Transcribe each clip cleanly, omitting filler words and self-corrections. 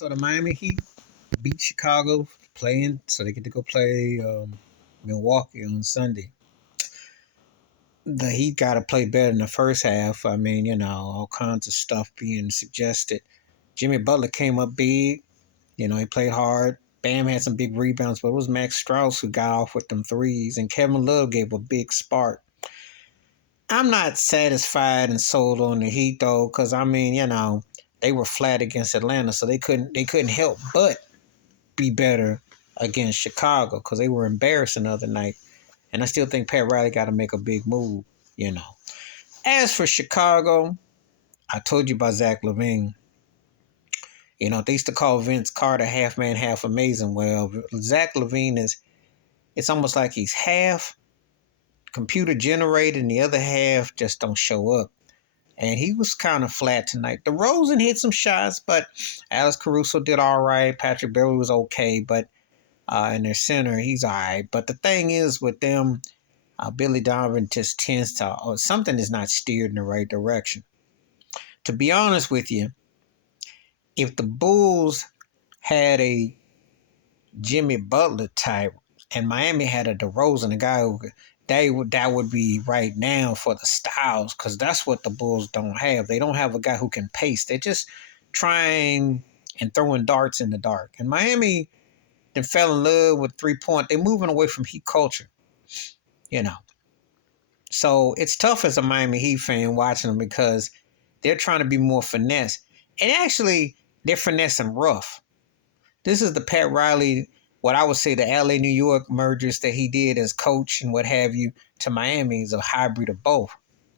So the Miami Heat beat Chicago playing, so they get to go play Milwaukee on Sunday. The Heat got to play better in the first half. I mean, all kinds of stuff being suggested. Jimmy Butler came up big. He played hard. Bam had some big rebounds, but it was Max Strauss who got off with them threes, and Kevin Love gave a big spark. I'm not satisfied and sold on the Heat though, because I mean, they were flat against Atlanta, so they couldn't help but be better against Chicago because they were embarrassing the other night. And I still think Pat Riley got to make a big move. As for Chicago, I told you about Zach LaVine. They used to call Vince Carter half man, half amazing. Well, Zach LaVine it's almost like he's half computer generated and the other half just don't show up. And he was kind of flat tonight. DeRozan hit some shots, but Alex Caruso did all right. Patrick Beverley was okay, but in their center, he's all right. But the thing is with them, Billy Donovan just tends to, something is not steered in the right direction. To be honest with you, if the Bulls had a Jimmy Butler type and Miami had a DeRozan, a guy who that would be right now for the Styles, because that's what the Bulls don't have. They don't have a guy who can pace. They're just trying and throwing darts in the dark. And Miami then fell in love with 3-point. They're moving away from Heat culture, So it's tough as a Miami Heat fan watching them because they're trying to be more finesse. And actually, they're finessing rough. This is the Pat Riley, what I would say the LA New York mergers that he did as coach and what have you to Miami is a hybrid of both.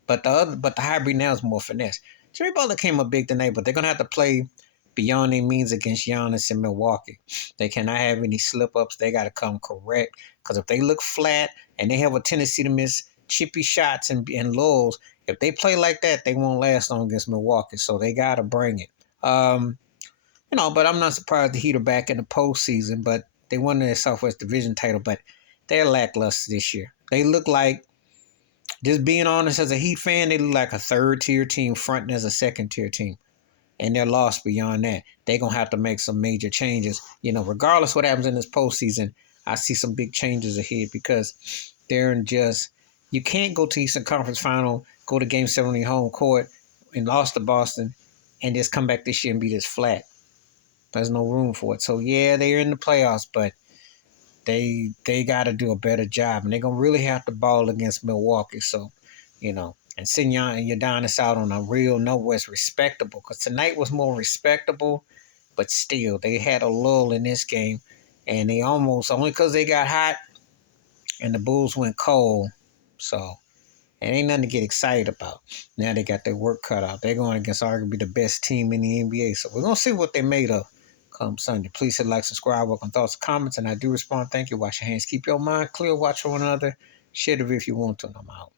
But the hybrid now is more finesse. Jimmy Butler came up big tonight, but they're gonna have to play beyond their means against Giannis in Milwaukee. They cannot have any slip ups. They gotta come correct. Because if they look flat and they have a tendency to miss chippy shots and lulls, if they play like that, they won't last long against Milwaukee. So they gotta bring it. But I'm not surprised the Heat are back in the postseason, but they won their Southwest Division title, but they're lackluster this year. They look like, just being honest as a Heat fan, they look like a third-tier team fronting as a second-tier team. And they're lost beyond that. They're going to have to make some major changes. Regardless what happens in this postseason, I see some big changes ahead because you can't go to Eastern Conference Final, go to Game 7 on your home court and lost to Boston, and just come back this year and be this flat. There's no room for it. So, yeah, they're in the playoffs, but they got to do a better job. And they're going to really have to ball against Milwaukee. So, and send Udonis out on a real note where it's respectable. Because tonight was more respectable, but still, they had a lull in this game. And they almost, only because they got hot and the Bulls went cold. So, it ain't nothing to get excited about. Now they got their work cut out. They're going against arguably the best team in the NBA. So, we're going to see what they're made of come Sunday. Please hit like, subscribe, welcome thoughts, comments, and I do respond. Thank you. Wash your hands. Keep your mind clear. Watch one another. Share the video if you want to, and I'm out.